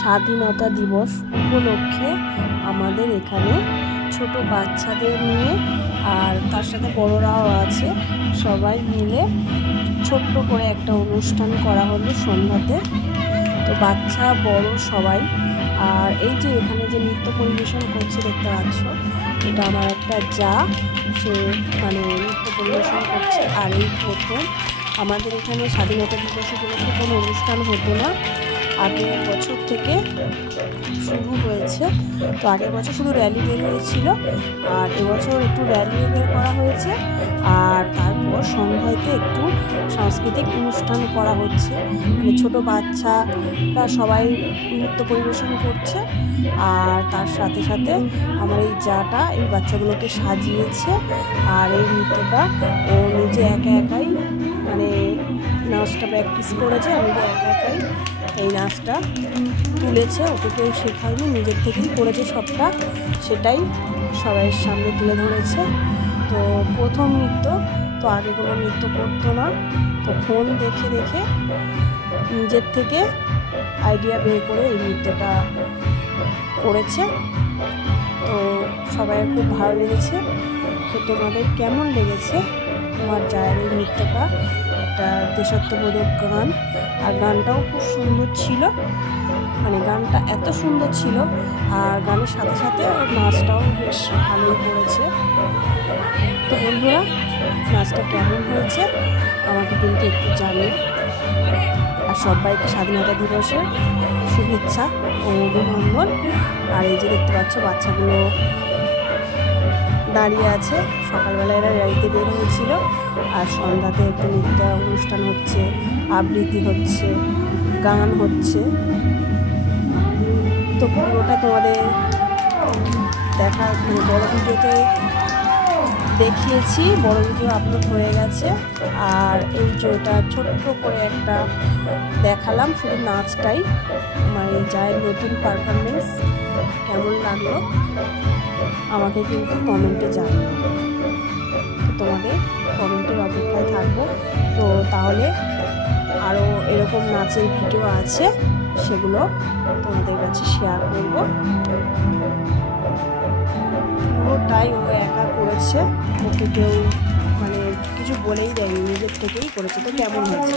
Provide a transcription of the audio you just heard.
স্বাধীনতা দিবস উপলক্ষে আমাদের এখানে ছোট বাচ্চাদের নিয়ে আর তার সাথে বড়রাও আছে, সবাই মিলে ছোট্ট করে একটা অনুষ্ঠান করা হলো সন্ধ্যাতে। তো বাচ্চা বড় সবাই। আর এই যে এখানে যে নৃত্য পরিবেশন করছে দেখতে পাচ্ছ, এটা আমার একটা যা, সে নৃত্য পরিবেশন করছে। আর এই প্রথম আমাদের এখানে স্বাধীনতা দিবস উপলক্ষে কোনো অনুষ্ঠান হতো না, আগের বছর থেকে শুরু হয়েছে। তো আগের বছর শুধু র্যালি বের হয়েছিল, আর এবছর একটু র্যালি বের করা হয়েছে। আর তারপর সন্ধ্যাতে একটু সাংস্কৃতিক অনুষ্ঠান করা হচ্ছে, ছোট বাচ্চারা সবাই নৃত্য পরিবেশন করছে। আর তার সাথে সাথে আমার এই জাটা এই বাচ্চাগুলোকে সাজিয়েছে। আর এই নৃত্যটা ও নিজে একা একাই নাচটা প্র্যাকটিস করেছে, নিজে একা একাই এই নাচটা তুলেছে, ওকে কেউ শেখায়নি, নিজের থেকেই করেছে সবটা, সেটাই সবাইয়ের সামনে তুলে ধরেছে। তো প্রথম নৃত্য, তো আগে কোনো নৃত্য করতো না, তো ফোন দেখে দেখে নিজের থেকে আইডিয়া বের করে এই নৃত্যটা করেছে। তো সবাইয়ের খুব ভালো লেগেছে। তো তোমাদের কেমন লেগেছে আমার জায়ের এই নৃত্যটা? একটা দেশাত্মবোধক গান, আর গানটাও খুব সুন্দর ছিল, গানটা এত সুন্দর ছিল, আর গানের সাথে সাথে ওর নাচটাও বেশ ভালোই করেছে। তো বন্ধুরা, নাচটা কেমন হয়েছে আমাকে কিন্তু একটু জানিও। আর সবাইকে স্বাধীনতা দিবসের শুভেচ্ছা ও অভিনন্দন। আর এই যে দেখতে পাচ্ছ বাচ্চাগুলো দাঁড়িয়ে আছে, সকালবেলা এরা র্যালিতে বের হয়েছিল, আর সন্ধ্যাতে একটু নৃত্য অনুষ্ঠান হচ্ছে, আবৃত্তি হচ্ছে, গান হচ্ছে। তো পুরোটা তোমাদের দেখার বড় ভিডিওতে দেখিয়েছি, বড় ভিডিও আপলোড হয়ে গেছে। আর এই যে এটা ছোট্ট করে একটা দেখালাম, শুধু নাচটাই, জায়ের নতুন পারফরমেন্স কেমন লাগলো আমাকে কিন্তু কমেন্টে জানিও। তোমাদের কমেন্টের অপেক্ষায় থাকবো। তো তাহলে আরও এরকম নাচের ভিডিও আছে, সেগুলো তোমাদের কাছে শেয়ার করব। পুরোটাই ও একা করেছে, ওকে কেউ কিছু বলেই দেয়নি, নিজের থেকেই করেছে। তো কেমন হয়েছে?